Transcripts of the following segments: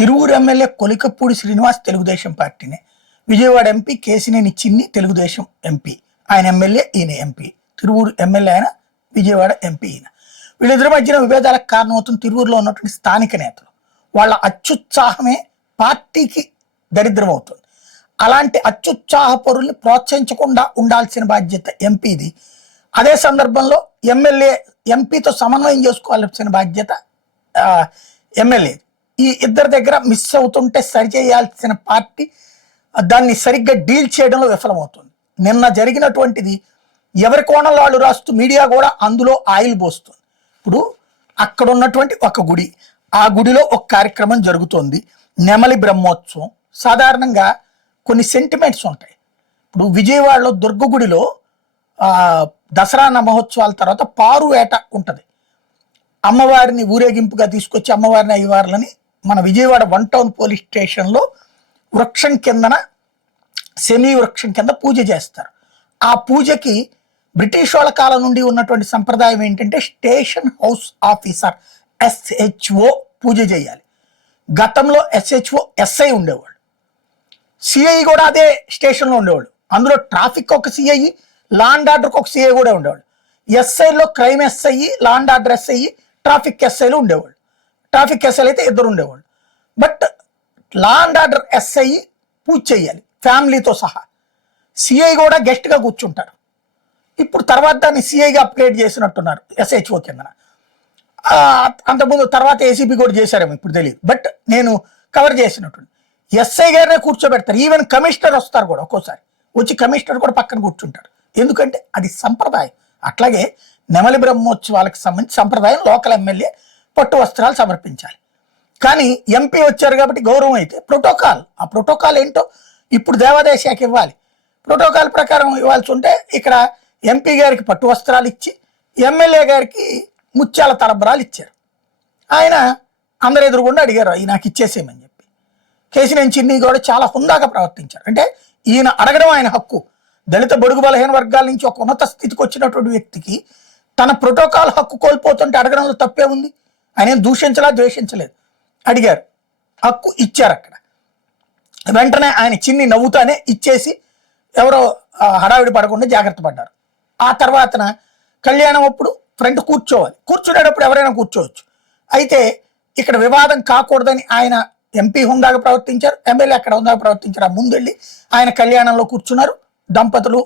Tiruvuru MLA Kolikapudi Srinivas Telugu Desam పార్టీనే. Vijayawada MP Kesineni చిన్ని Telugu Desam MP. ఆయన ఎమ్మెల్యే, ఈయన ఎంపీ. తిరువూరు ఎమ్మెల్యే ఆయన, విజయవాడ ఎంపీ ఈయన. వీళ్ళిద్దరి మధ్యన విభేదాలకు కారణమవుతుంది తిరువూరులో ఉన్నటువంటి స్థానిక నేతలు. వాళ్ళ అత్యుత్సాహమే పార్టీకి దరిద్రం అవుతుంది. అలాంటి అత్యుత్సాహ పరుల్ని ప్రోత్సహించకుండా ఉండాల్సిన బాధ్యత ఎంపీది. అదే సందర్భంలో ఎంపీతో సమన్వయం చేసుకోవాల్సిన బాధ్యత ఎమ్మెల్యే. ఈ ఇద్దరి దగ్గర మిస్ అవుతుంటే సరిచేయాల్సిన పార్టీ దాన్ని సరిగ్గా డీల్ చేయడంలో విఫలమవుతుంది. నిన్న జరిగినటువంటిది ఎవరి కోణంలో వాళ్ళు రాస్తూ మీడియా కూడా అందులో ఆయిల్ పోస్తుంది. ఇప్పుడు అక్కడ ఉన్నటువంటి ఒక గుడి, ఆ గుడిలో ఒక కార్యక్రమం జరుగుతోంది, నెమలి బ్రహ్మోత్సవం. సాధారణంగా కొన్ని సెంటిమెంట్స్ ఉంటాయి. ఇప్పుడు విజయవాడలో దుర్గ గుడిలో దసరా మహోత్సవాల తర్వాత పారు వేట ఉంటుంది. అమ్మవారిని ఊరేగింపుగా తీసుకొచ్చి అమ్మవారిని అయ్యవార్లని మన విజయవాడ 1 టౌన్ పోలీస్ స్టేషన్లో వృక్షం కిందన సెమీ వృక్షం కింద పూజ చేస్తారు. ఆ పూజకి బ్రిటిష్ వాళ్ళ కాలం నుండి ఉన్నటువంటి సంప్రదాయం ఏంటంటే స్టేషన్ హౌస్ ఆఫీసర్ SHO పూజ చేయాలి. గతంలో SHO SI ఉండేవాళ్ళు, CI కూడా అదే స్టేషన్లో ఉండేవాళ్ళు. అందులో ట్రాఫిక్ ఒక CI, లా అండ్ ఆర్డర్కి ఒక CI కూడా ఉండేవాళ్ళు. SIలో crime SI, law and order SI, traffic SIలు ఉండేవాళ్ళు. ట్రాఫిక్ SIలు అయితే ఇద్దరు ఉండేవాళ్ళు. But law and order SI పూజ చేయాలి ఫ్యామిలీతో సహా. CI కూడా గెస్ట్గా కూర్చుంటారు. ఇప్పుడు తర్వాత దాన్ని CIగా అప్గ్రేడ్ చేసినట్టున్నారు SHO కిందన. అంతకుముందు తర్వాత ACP కూడా చేశారేమో, ఇప్పుడు తెలియదు. బట్ నేను కవర్ చేసినట్టు SI గారినే కూర్చోబెడతారు. ఈవెన్ కమిషనర్ వస్తారు కూడా, ఒక్కోసారి వచ్చి కమిషనర్ కూడా పక్కన కూర్చుంటారు. ఎందుకంటే అది సంప్రదాయం. అట్లాగే నెమలి బ్రహ్మోత్సవాలకు సంబంధించి సంప్రదాయం లోకల్ ఎమ్మెల్యే పట్టు వస్త్రాలు సమర్పించాలి. కానీ ఎంపీ వచ్చారు కాబట్టి గౌరవం అయితే ప్రోటోకాల్, ఆ ప్రోటోకాల్ ఏంటో ఇప్పుడు దేవాదాయ శాఖ ఇవ్వాలి. ప్రోటోకాల్ ప్రకారం ఇవ్వాల్సి ఉంటే ఇక్కడ ఎంపీ గారికి పట్టు వస్త్రాలు ఇచ్చి ఎమ్మెల్యే గారికి ముత్యాల తలబరాలు ఇచ్చారు. ఆయన అందరు ఎదురుగుండా అడిగారు ఈ నాకు ఇచ్చేసేయమని చెప్పి. కేసినేని చిన్ని కూడా చాలా హుందాగా ప్రవర్తించారు. అంటే ఈయన అడగడం ఆయన హక్కు. దళిత బడుగు బలహీన వర్గాల నుంచి ఒక ఉన్నత స్థితికి వచ్చినటువంటి వ్యక్తికి తన ప్రోటోకాల్ హక్కు కోల్పోతుంటే అడగడంలో తప్పే ఉంది. ఆయన దూషించలా, ద్వేషించలేదు, అడిగారు, హక్కు ఇచ్చారు. అక్కడ వెంటనే ఆయన చిన్ని నవ్వుతానే ఇచ్చేసి ఎవరో హడావిడి పడకుండా జాగ్రత్త పడ్డారు. ఆ తర్వాతన కళ్యాణం అప్పుడు ఫ్రంట్ కూర్చోవాలి, కూర్చునేటప్పుడు ఎవరైనా కూర్చోవచ్చు. అయితే ఇక్కడ వివాదం కాకూడదని ఆయన ఎంపీ హుందాగా ప్రవర్తించారు, ఎమ్మెల్యే అక్కడ హుందాగా ప్రవర్తించారు. ఆ ముందెళ్ళి ఆయన కళ్యాణంలో కూర్చున్నారు. దంపతులు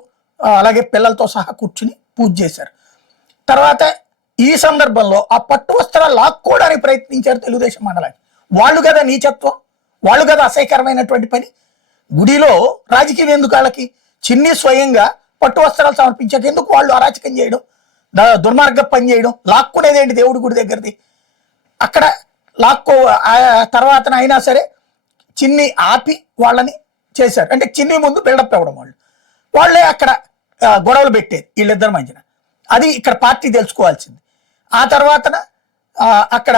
అలాగే పిల్లలతో సహా కూర్చుని పూజ చేశారు. తర్వాత ఈ సందర్భంలో ఆ పట్టు వస్త్రాలు లాక్కోవడానికి ప్రయత్నించారు తెలుగుదేశం మండలాన్ని. వాళ్ళు కదా నీచత్వం, వాళ్ళు కదా అసహ్యకరమైనటువంటి పని. గుడిలో రాజకీయం ఎందుకు వాళ్ళకి? చిన్ని స్వయంగా పట్టు వస్త్రాలు సమర్పించాక ఎందుకు వాళ్ళు అరాచకం చేయడం, దుర్మార్గ పని చేయడం? లాక్కునేది ఏంటి దేవుడి గుడి దగ్గరది? అక్కడ లాక్కో తర్వాత అయినా సరే చిన్ని ఆపి వాళ్ళని చేశారు. అంటే చిన్ని ముందు బిల్డప్ ఇవ్వడం, వాళ్ళే అక్కడ గొడవలు పెట్టేది వీళ్ళిద్దరి మధ్యన. అది ఇక్కడ పార్టీ తెలుసుకోవాల్సింది. ఆ తర్వాతన అక్కడ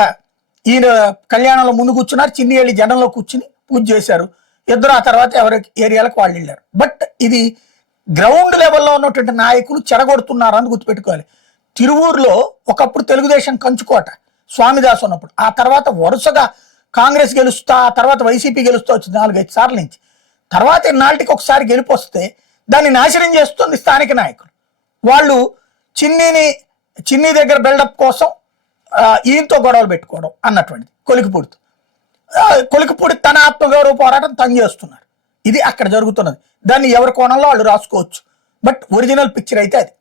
ఈయన కళ్యాణంలో ముందు కూర్చున్నారు, చిన్ని వెళ్ళి జనంలో కూర్చుని పూజ చేశారు ఇద్దరు. ఆ తర్వాత ఎవరి ఏరియాలకు వాళ్ళు వెళ్ళారు. బట్ ఇది గ్రౌండ్ లెవెల్లో ఉన్నటువంటి నాయకులు చెడగొడుతున్నారు అని గుర్తుపెట్టుకోవాలి. తిరువూరులో ఒకప్పుడు తెలుగుదేశం కంచుకోట స్వామిదాస్ ఉన్నప్పుడు, ఆ తర్వాత వరుసగా కాంగ్రెస్ గెలుస్తా, ఆ తర్వాత వైసీపీ గెలుస్తూ వచ్చింది 4-5 సార్ల నుంచి. తర్వాత ఇన్నాళ్ళకి ఒకసారి గెలుపు వస్తే దాన్ని నాశనం చేస్తుంది స్థానిక నాయకులు. వాళ్ళు చిన్ని దగ్గర బిల్డప్ కోసం ఈయనతో గొడవలు పెట్టుకోవడం అన్నటువంటిది కొలికిపూడితో. కొలికిపూడి తన ఆత్మగౌరవ పోరాటం తను చేస్తున్నారు. ఇది అక్కడ జరుగుతున్నది. దాన్ని ఎవరి కోణంలో వాళ్ళు రాసుకోవచ్చు. బట్ ఒరిజినల్ పిక్చర్ అయితే అది.